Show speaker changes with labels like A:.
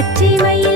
A: பச்சிமைய